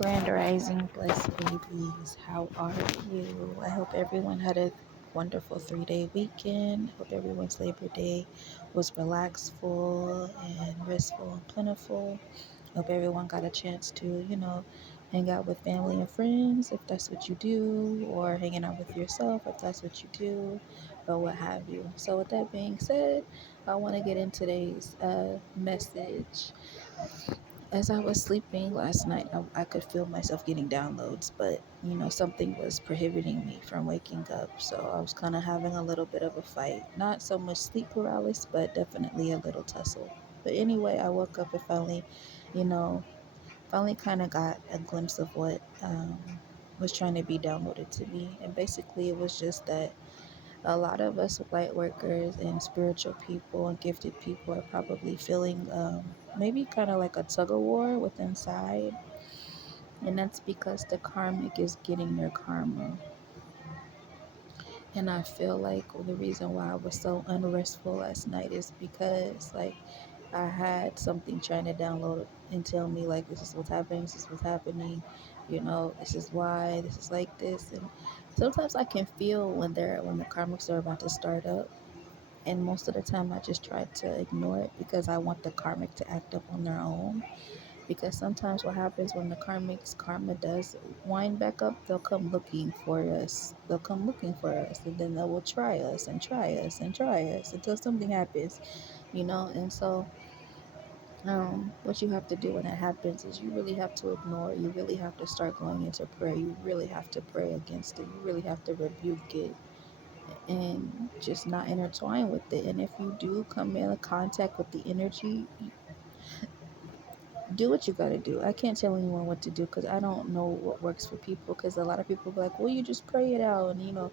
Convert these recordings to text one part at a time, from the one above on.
Grand Rising, blessed babies. How are you? I hope everyone had a wonderful 3 day weekend. Hope everyone's Labor Day was relaxful and restful and plentiful. Hope everyone got a chance to, hang out with family and friends if that's what you do, or hanging out with yourself if that's what you do, or what have you. So, with that being said, I want to get in today's message. As I was sleeping last night, I could feel myself getting downloads, but something was prohibiting me from waking up. So I was kind of having a little bit of a fight. Not so much sleep paralysis, but definitely a little tussle. But anyway, I woke up and you know, finally kind of got a glimpse of what was trying to be downloaded to me. And basically, it was just that a lot of us light workers and spiritual people and gifted people are probably feeling maybe kind of like a tug of war with inside. And that's because the karmic is getting their karma. And I feel like the reason why I was so unrestful last night is because, like, I had something trying to download and tell me, like, this is what's happening, this is what's happening, this is why, this is like this. And sometimes I can feel when the karmics are about to start up. And most of the time, I just try to ignore it because I want the karmic to act up on their own. Because sometimes what happens when the karmic's karma does wind back up, they'll come looking for us. They'll come looking for us, and then they will try us and try us and try us until something happens. And so, what you have to do when that happens is you really have to ignore it. You really have to start going into prayer. You really have to pray against it. You really have to rebuke it and just not intertwine with it. And if you do come in contact with the energy, do what you got to do. I can't tell anyone what to do because I don't know what works for people. Because a lot of people be like, well, you just pray it out. And,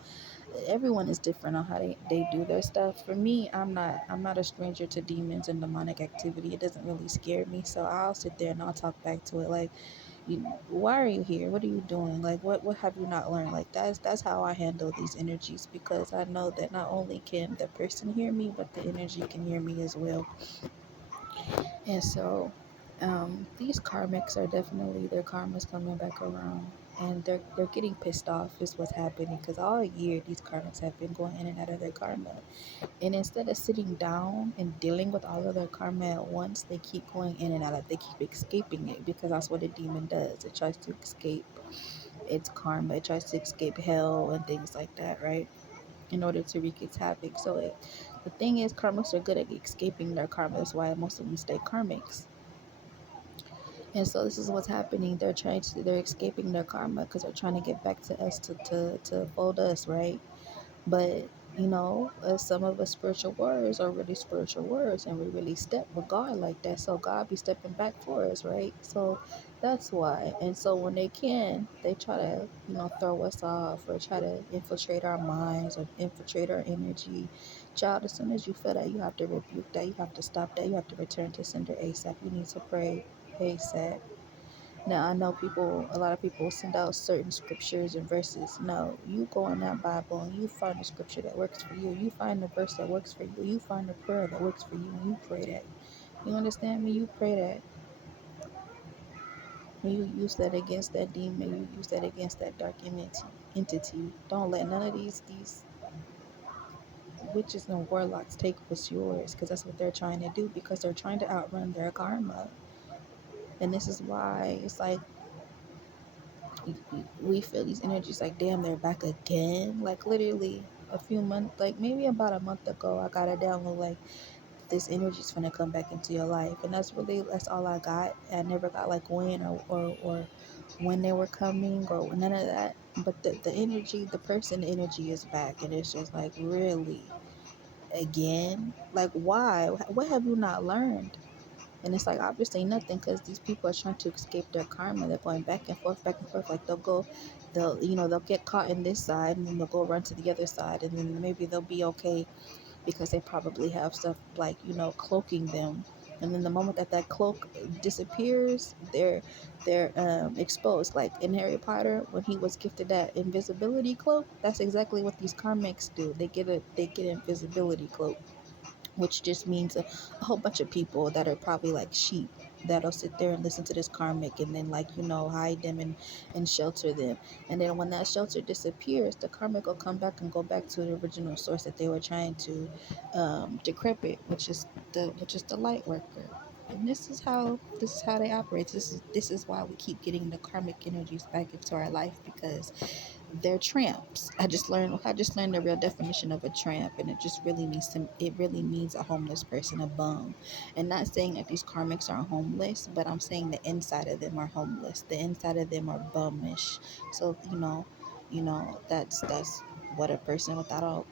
everyone is different on how they do their stuff. For me, I'm not a stranger to demons and demonic activity. It doesn't really scare me. So I'll sit there and I'll talk back to it like, why are you here? What are you doing? Like, what have you not learned? Like, that's how I handle these energies, because I know that not only can the person hear me, but the energy can hear me as well. And so, these karmics are definitely, their karma's coming back around, and they're getting pissed off is what's happening, because all year these karmics have been going in and out of their karma. And instead of sitting down and dealing with all of their karma at once, they keep going in and out of, they keep escaping it, because that's what a demon does. It tries to escape its karma. It tries to escape hell and things like that, right? In order to wreak its havoc. So the thing is, karmics are good at escaping their karma. That's why most of them stay karmics. And so this is what's happening. They're escaping their karma because they're trying to get back to us to fold us, right? But some of us spiritual warriors are really spiritual warriors, and we really step with God like that. So God be stepping back for us, right? So that's why. And so when they can, they try to throw us off, or try to infiltrate our minds, or infiltrate our energy. Child, as soon as you feel that, you have to rebuke that. You have to stop that. You have to return to sender ASAP. You need to pray ASAP. Now, I know a lot of people send out certain scriptures and verses. No, you go in that Bible and you find the scripture that works for you. You find the verse that works for you. You find the prayer that works for you, and you pray that. You understand me? You pray that. And you use that against that demon. You use that against that dark entity. Don't let none of these witches and warlocks take what's yours, because that's what they're trying to do, because they're trying to outrun their karma. And this is why it's like, we feel these energies like, damn, they're back again. Like, literally a few months, like maybe about a month ago, I got a download like, this energy's gonna come back into your life. And that's all I got. I never got like when, or when they were coming, or none of that. But the energy, the person energy is back, and it's just like, really, again? Like, why? What have you not learned? And it's like, obviously nothing, because these people are trying to escape their karma. They're going back and forth, back and forth. Like, they'll get caught in this side, and then they'll go run to the other side, and then maybe they'll be okay because they probably have stuff like, cloaking them. And then the moment that cloak disappears, they're exposed. Like in Harry Potter, when he was gifted that invisibility cloak, that's exactly what these karmics do. They get invisibility cloak, which just means a whole bunch of people that are probably like sheep. that'll sit there and listen to this karmic and then, like, hide them and shelter them. And then when that shelter disappears, the karmic will come back and go back to the original source that they were trying to decrepit, which is the light worker. And this is how they operate. This is why we keep getting the karmic energies back into our life, because they're tramps. I just learned the real definition of a tramp, and it really means a homeless person, a bum. And not saying that these karmics are homeless, but I'm saying the inside of them are homeless. The inside of them are bummish. So that's what a person without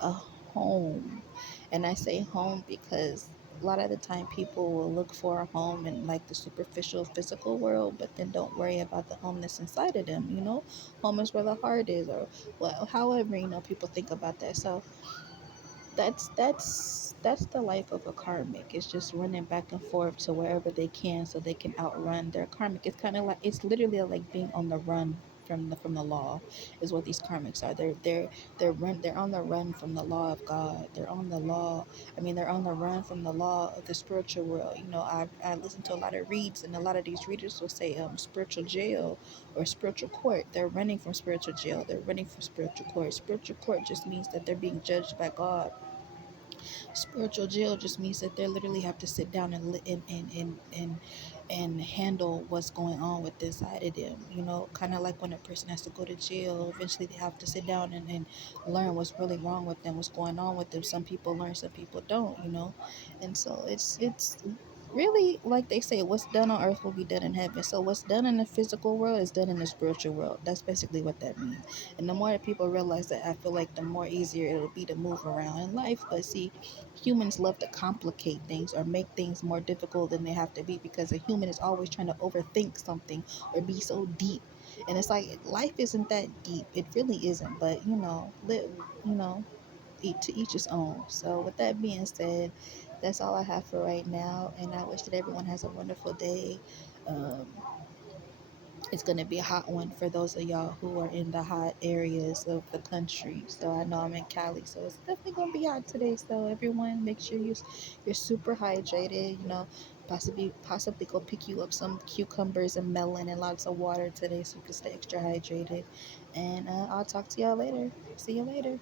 a home. And I say home because a lot of the time people will look for a home in like the superficial physical world, but then don't worry about the home that's inside of them. Home is where the heart is, or well, however people think about that. So that's the life of a karmic. It's just running back and forth to wherever they can so they can outrun their karmic. It's literally like being on the run from the law, is what these karmics are. They're on the run from the law of God. They're on the run from the law of the spiritual world. I listen to a lot of reads, and a lot of these readers will say spiritual jail or spiritual court. They're running from spiritual jail. They're running from spiritual court. Spiritual court just means that they're being judged by God. Spiritual jail just means that they literally have to sit down and handle what's going on with inside of them. Kind of like when a person has to go to jail, eventually they have to sit down and learn what's really wrong with them, what's going on with them. Some people learn, some people don't. And so it's really, like they say, what's done on earth will be done in heaven. So what's done in the physical world is done in the spiritual world. That's basically what that means. And the more that people realize that, I feel like the more easier it'll be to move around in life. But see, humans love to complicate things or make things more difficult than they have to be, because a human is always trying to overthink something or be so deep. And it's like life isn't that deep. It really isn't. But you know, to each his own. So with that being said, that's all I have for right now. And I wish that everyone has a wonderful day. Um, it's going to be a hot one for those of y'all who are in the hot areas of the country. So I know I'm in Cali, so it's definitely going to be hot today. So everyone, make sure you're super hydrated. Possibly go pick you up some cucumbers and melon and lots of water today, so you can stay extra hydrated. And I'll talk to y'all later. See you later.